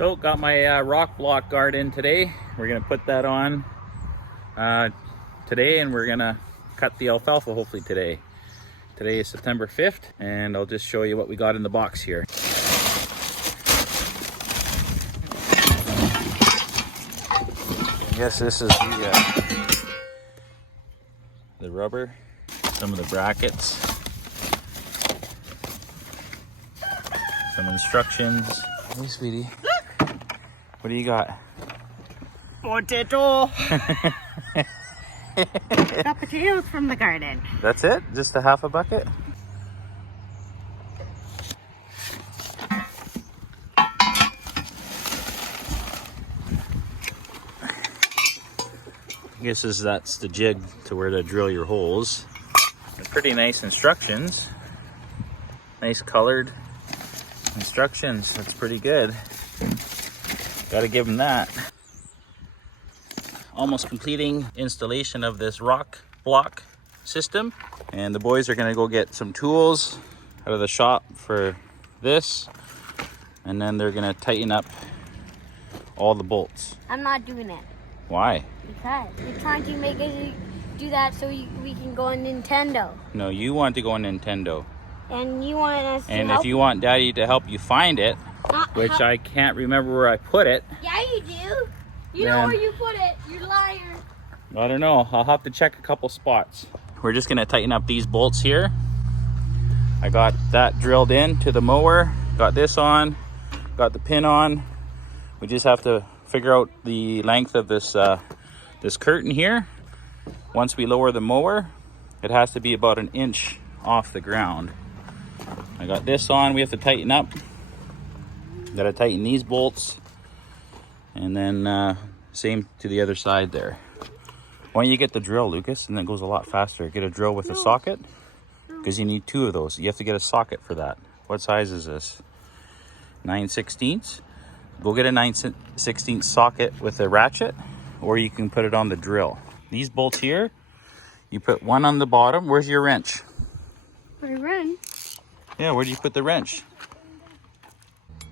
So got my rock block garden today. We're gonna put that on today, and we're gonna cut the alfalfa hopefully today. Today is September 5th, and I'll just show you what we got in the box here. I guess this is the rubber, some of the brackets, some instructions. Hey, sweetie. What do you got? Potato! Got potatoes from the garden. That's it? Just a half a bucket? I guess that's the jig to where to drill your holes. They're pretty nice instructions. Nice colored instructions. That's pretty good. Gotta give them that. Almost completing installation of this rock block system. And the boys are gonna go get some tools out of the shop for this. And then they're gonna tighten up all the bolts. I'm not doing it. Why? Because you're trying to make us do that so we can go on Nintendo. No, you want to go on Nintendo. And you want us to And help if you want Daddy to help you find it, which I can't remember where I put it. Yeah, you do. You know where you put it. You liar. I don't know. I'll have to check a couple spots. We're just gonna tighten up these bolts here. I got that drilled in to the mower. Got this on. Got the pin on. We just have to figure out the length of this this curtain here. Once we lower the mower, it has to be about 1 inch off the ground. I got this on. We have to tighten up. Got to tighten these bolts, and then same to the other side there. Why don't you get the drill, Lucas, and then it goes a lot faster. Get a drill with a socket, because you need 2 of those. You have to get a socket for that. What size is this? 9/16. Go get a 9/16 socket with a ratchet, or you can put it on the drill. These bolts here, you put one on the bottom. Where's your wrench? My wrench? Yeah, where do you put the wrench?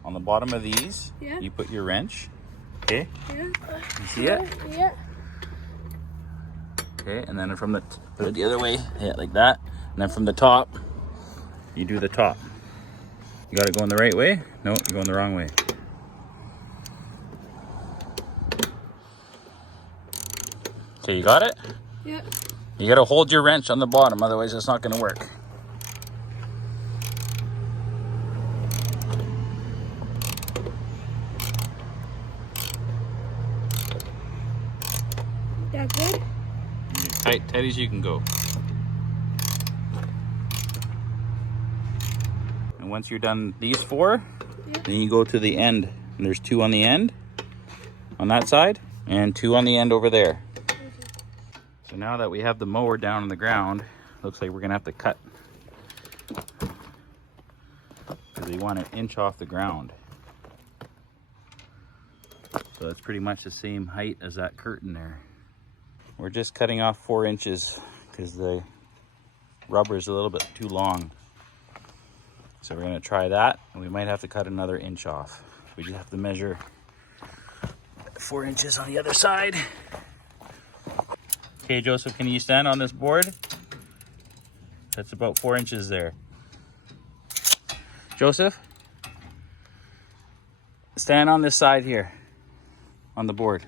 On the bottom of these, yeah. You put your wrench. Okay? Yeah. You see it? Yeah. Okay, and then from put it the other way, yeah, like that. And then from the top, you do the top. You got it going the right way? No, you're going the wrong way. Okay, you got it? Yep. You gotta hold your wrench on the bottom, otherwise it's not gonna work. That good? Tight as you can go. And once you're done these 4, then you go to the end. And there's 2 on the end, on that side, and 2 on the end over there. So now that we have the mower down on the ground, looks like we're gonna have to cut, because they want 1 inch off the ground. So that's pretty much the same height as that curtain there. We're just cutting off 4 inches because the rubber is a little bit too long. So we're gonna try that, and we might have to cut another 1 inch off. We just have to measure 4 inches on the other side. Okay, Joseph, can you stand on this board? That's about 4 inches there. Joseph, stand on this side here, on the board.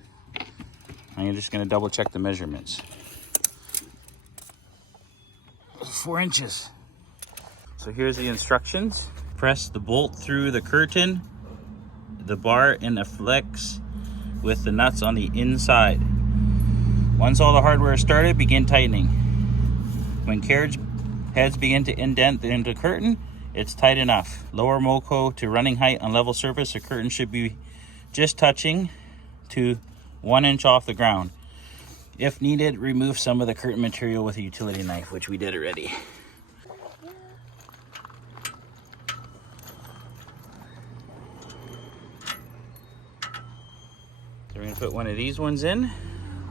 I'm just gonna double check the measurements. 4 inches. So here's the instructions. Press the bolt through the curtain, the bar in a flex with the nuts on the inside. Once all the hardware is started, begin tightening. When carriage heads begin to indent into the curtain, it's tight enough. Lower moco to running height on level surface. The curtain should be just touching to 1 inch off the ground. If needed, remove some of the curtain material with a utility knife, which we did already. So we're gonna put one of these ones in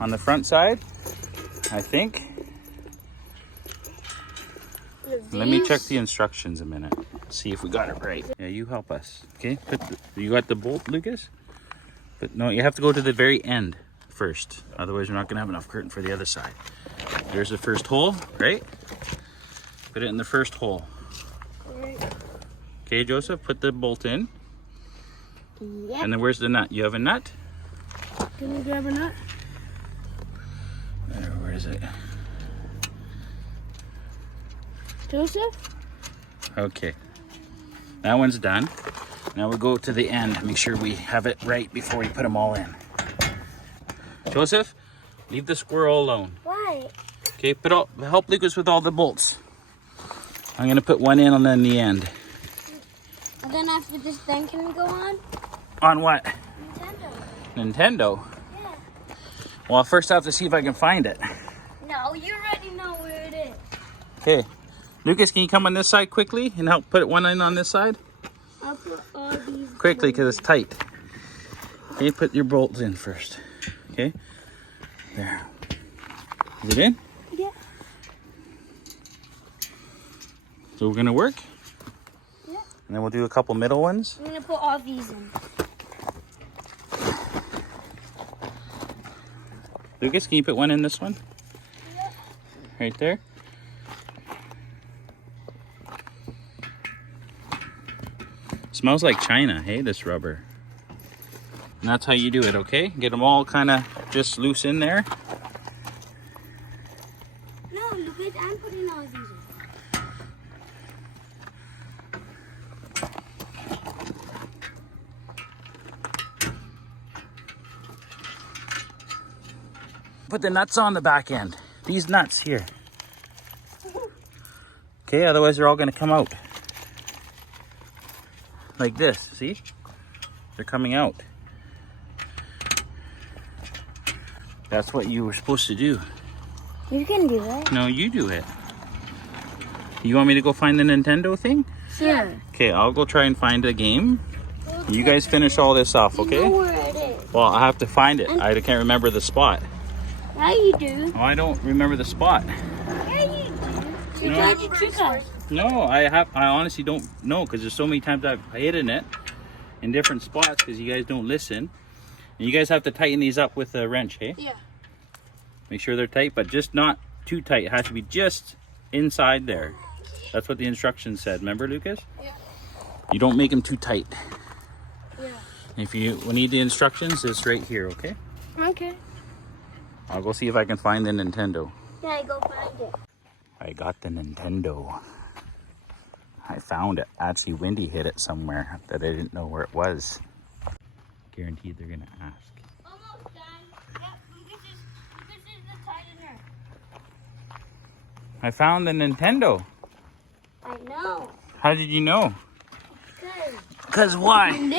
on the front side, I think. Let me check the instructions a minute. See if we got it right. Yeah, you help us. Okay, you got the bolt, Lucas? But no, you have to go to the very end first. Otherwise, we're not going to have enough curtain for the other side. There's the first hole, right? Put it in the first hole. Okay, Joseph, put the bolt in. Yep. And then where's the nut? You have a nut? Can you grab a nut? Where is it? Joseph? Okay. That one's done. Now we'll go to the end. Make sure we have it right before we put them all in. Joseph, leave the squirrel alone. Why? Okay, help Lucas with all the bolts. I'm gonna put one in and then the end. And then after this, then can we go on? On what? Nintendo. Nintendo? Yeah. Well, first I have to see if I can find it. No, you already know where it is. Okay. Lucas, can you come on this side quickly and help put one in on this side? I'll put all these. Quickly, because it's tight. Okay, put your bolts in first. Okay. There. Is it in? Yeah. So we're gonna work? Yeah. And then we'll do a couple middle ones. I'm gonna put all these in. Lucas, can you put one in this one? Yeah. Right there. Smells like China, hey, this rubber. And that's how you do it, okay? Get them all kind of just loose in there. No, look at I'm putting all these in. Put the nuts on the back end. These nuts here. Okay, otherwise they're all gonna come out. Like this, see? They're coming out. That's what you were supposed to do. You can do that. No, you do it. You want me to go find the Nintendo thing? Sure. Okay, I'll go try and find a game. You guys finish all this off, You okay? know where it is. Well, I have to find it. I can't remember the spot. Yeah, you do. Oh, I don't remember the spot. Yeah, you do. You No. tried to trick us. No, I honestly don't know because there's so many times I've hidden it in different spots because you guys don't listen. And you guys have to tighten these up with a wrench, hey? Yeah. Make sure they're tight, but just not too tight. It has to be just inside there. That's what the instructions said. Remember, Lucas? Yeah. You don't make them too tight. Yeah. If you need the instructions, it's right here, okay? Okay. I'll go see if I can find the Nintendo. Yeah, go find it. I got the Nintendo. I found it. Actually, Wendy hid it somewhere that I didn't know where it was. Guaranteed they're gonna ask. Almost done. Yep, Lucas is the tightener. I found the Nintendo. I know. How did you know? Good. Because why? You knew.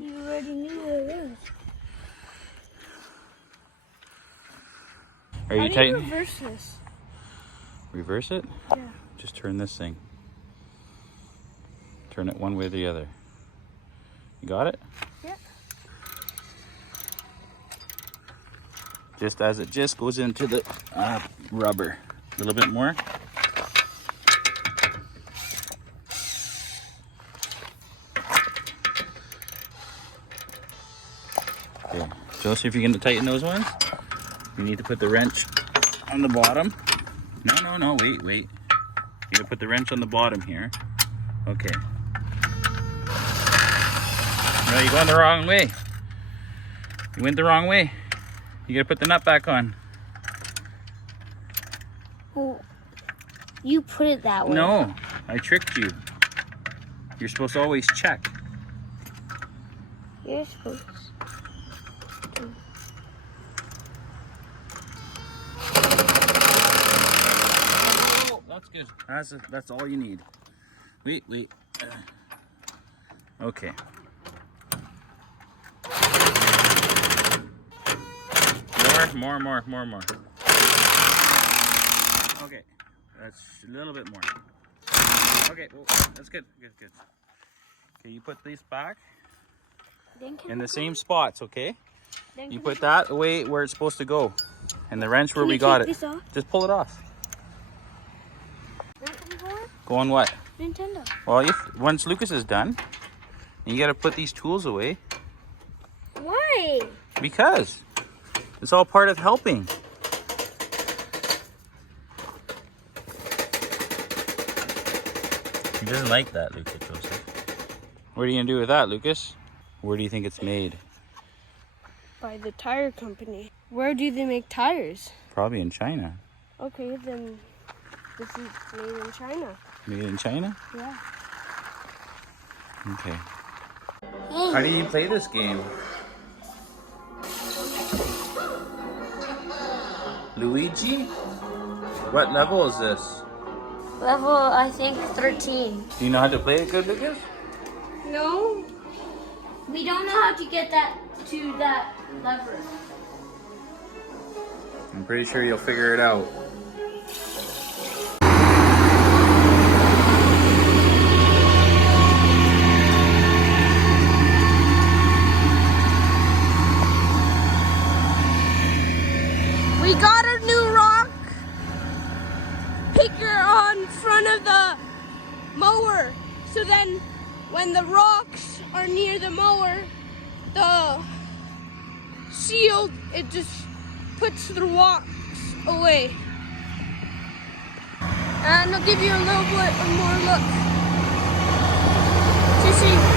You already knew where it is. Are you How do tightening? reverse this? Reverse it? Yeah. Just turn this thing. Turn it one way or the other. You got it? Yeah. Just as it just goes into the rubber. A little bit more. Okay. Joseph, you're going to tighten those ones? You need to put the wrench on the bottom. No, wait. You gotta put the wrench on the bottom here. Okay. No, you're going the wrong way. You went the wrong way. You gotta put the nut back on. Well, you put it that way. No, I tricked you. You're supposed to always check. You're supposed to. That's good. That's all you need. Wait. Okay. More. Okay. That's a little bit more. Okay, well, that's good. Okay, you put these back in the same spots, okay? You put that away where it's supposed to go. And the wrench where we got it. Just pull it off. Go on what? Nintendo. Well, once Lucas is done, you gotta put these tools away. Why? Why? Because it's all part of helping. He doesn't like that, Lucas Joseph. What are you gonna do with that, Lucas? Where do you think it's made? By the tire company. Where do they make tires? Probably in China. Okay, then this is made in China. Made in China? Yeah. Okay. How do you play this game? Luigi? What level is this? Level, I think, 13. Do you know how to play it good, Lucas? No. We don't know how to get that to that lever. I'm pretty sure you'll figure it out. We got a new rock picker on front of the mower. So then when the rocks are near the mower, the shield, it just puts the rocks away. And I'll give you a little bit more look to see.